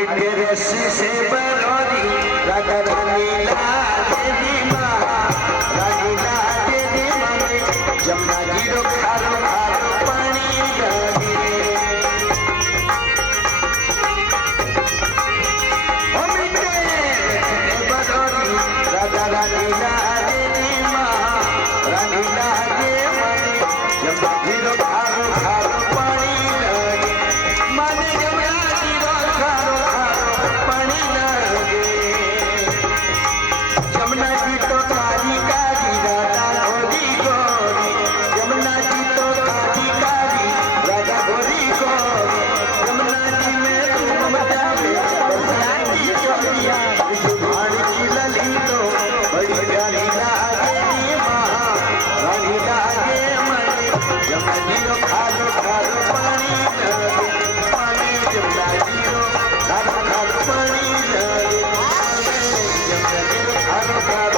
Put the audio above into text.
मीठे रस से बरौरी राधा रानी लाडली माँ रानी लाडली माने जमुना जीरो खारो खारो पानी लगे ओ मीठे बरौरी राधा रानी लाडली माँ रानी लाडली माने जमुना जीरो खारो खारो पानी लगे माने जमुना जीरो खारो खारो पानी लगे जमुना जी तो काली काली राधा गोरी गोरी जमुना जी तो काली काली राधा गोरी गोरी जमुना जी में तू ममता में बरसाती चोरिया सुभान की लली तो बड़ी प्यारी लाडली माँ रानी लागे मने जमुना जीरो खारो खारो पानी लगे पानी जमुना जीरो खारो खारो पानी लगे जमुना जीरो खारो खारो